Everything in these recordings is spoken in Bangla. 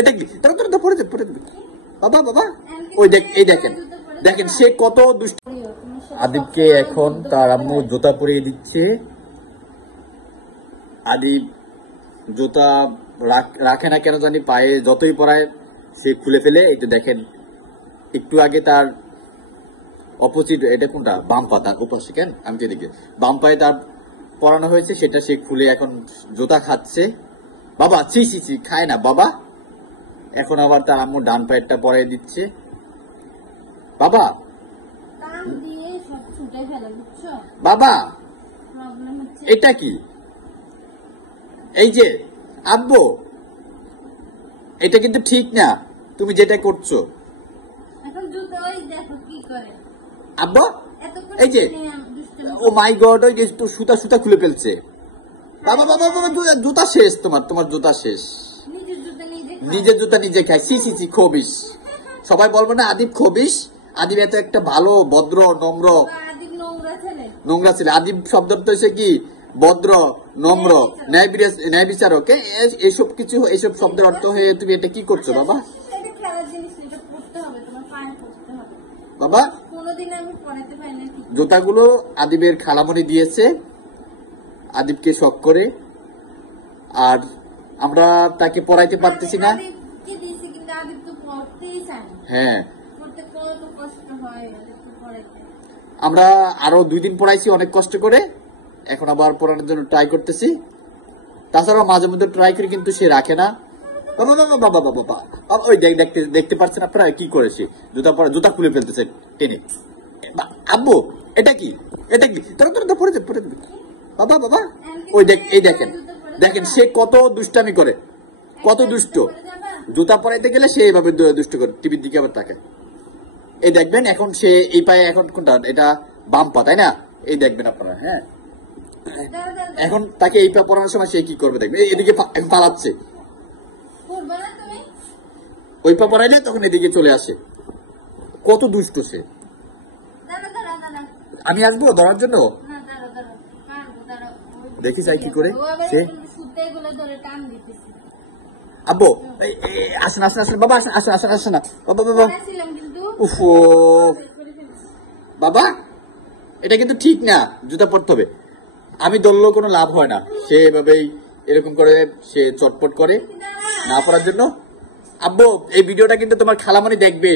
এটা কি? পড়ে যাবে, পড়ে যাবে। বাবা বাবা, ওই এই দেখেন দেখেন সে কত দুষ্ট। আদিবকে এখন তার আম্মু জুতা পরিয়ে দিচ্ছে। আদিব জুতা রাখে না কেন জানি, পায়ে যতই পরায় সে খুলে ফেলে। এই তো দেখেন একটু আগে তার অপোজিট, এটা কোনটা, বাম পা, তার উপাসে কেন আমি তো দেখি বাম পায়ে তার পরানো হয়েছে, সেটা সে খুলে এখন জুতা খাচ্ছে। বাবা ছি ছি ছি, খায় না বাবা। এখন আবার তার আম্মু ডান পায়েরটা পরাই দিচ্ছে। বাবা বাবা, এটা কি? এই যে আব্বু, এটা কিন্তু ঠিক না তুমি যেটা করছো। আব্বু এই যে, ও মাই গড, ওই যে সুতা সুতা খুলে ফেলছে। বাবা বাবা বাবা, জুতা শেষ, তোমার জুতা শেষ। নিজের জুতা নিজে খায়। সি সি সি, খবিস। সবাই বলবো না আদিব খবিস। আদিব এত একটা ভালো ভদ্র নম্র নোংরা ছেলে। আদিব শব্দ হচ্ছে কি? ভদ্র, নম্র, ন্যায় বিচারক। এইসব কিছু, এইসব শব্দের অর্থ হয়ে তুমি এটা কি করছো বাবা? বাবা জুতাগুলো আদিবের খালামণি দিয়েছে আদিবকে শখ করে, আর আমরা তাকে পড়াইতে পারতেছি না। হ্যাঁ, আমরা আরো 2 দিন পড়াইছি অনেক কষ্ট করে, এখন আবার পড়ানোর জন্য ট্রাই করতেছি। তাছাড়াও মাঝে মধ্যে ট্রাই করি, কিন্তু সে রাখে না। বাবা বাবা বাবা বাবা বাবা, ওই দেখতে পাচ্ছেন আপনারা কি করেছে? জুতা খুলে ফেলতেছে টেনে। আব্বু এটা কি? এটা কি? পড়ে যাবে, পড়ে যাবে। বাবা বাবা, ওই এই দেখেন দেখেন সে কত দুষ্টামি করে, কত দুষ্ট। জুতা পরাইতে গেলে সে এইভাবে দুষ্ট করে, টিভির দিকে আবার তাকে। এই দেখবেন এখন সে এই পায়ে, এখন কোনটা, এটা বাম পা তাই না? এই দেখবেন আপনারা। হ্যাঁ, এখন তাকে এই পা পরানোর সময় সে কি করবে দেখবেন, এদিকে পালাচ্ছে। ওই পা পরাইলে তখন এদিকে চলে আসে। কত দুষ্ট সে। আমি আসবো ধরার জন্য, দেখি চাই কি করে সে। আব্বু আসেন আসেন আসেন বাবা, আসেন আসেন আসেন আসেন না বাবা বাবা। উফ বাবা, এটা কিন্তু ঠিক না, জুতা পরতে হবে। আমি ধরলেও কোনো লাভ হয় না, সে এভাবেই এরকম করে সে চটপট করে না পড়ার জন্য। আব্বু এই ভিডিওটা কিন্তু তোমার খালামণি দেখবে।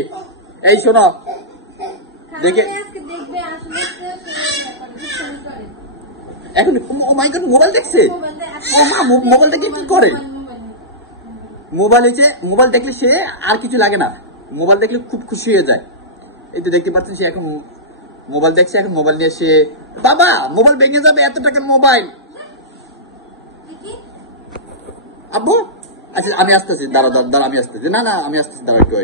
এই শোনো, দেখে এখন ও মাই গড, মোবাইল দেখছে। ও মা, মোবাইল দেখে কি করে? মোবাইল দেখলে সে আর কিছু লাগে না, মোবাইল দেখলে খুব খুশি হয়ে যায়। এই তো দেখতে পাচ্ছেন সে এখন মোবাইল দেখছে। এখন মোবাইল নিয়ে সে, বাবা মোবাইল ভেঙে যাবে, এত টাকার মোবাইল। আব্বু আচ্ছা আমি আসতেছি, দাঁড়া দাঁড়া, আমি আসতেছি। না না আমি আসতেছি, দাঁড়া একটু।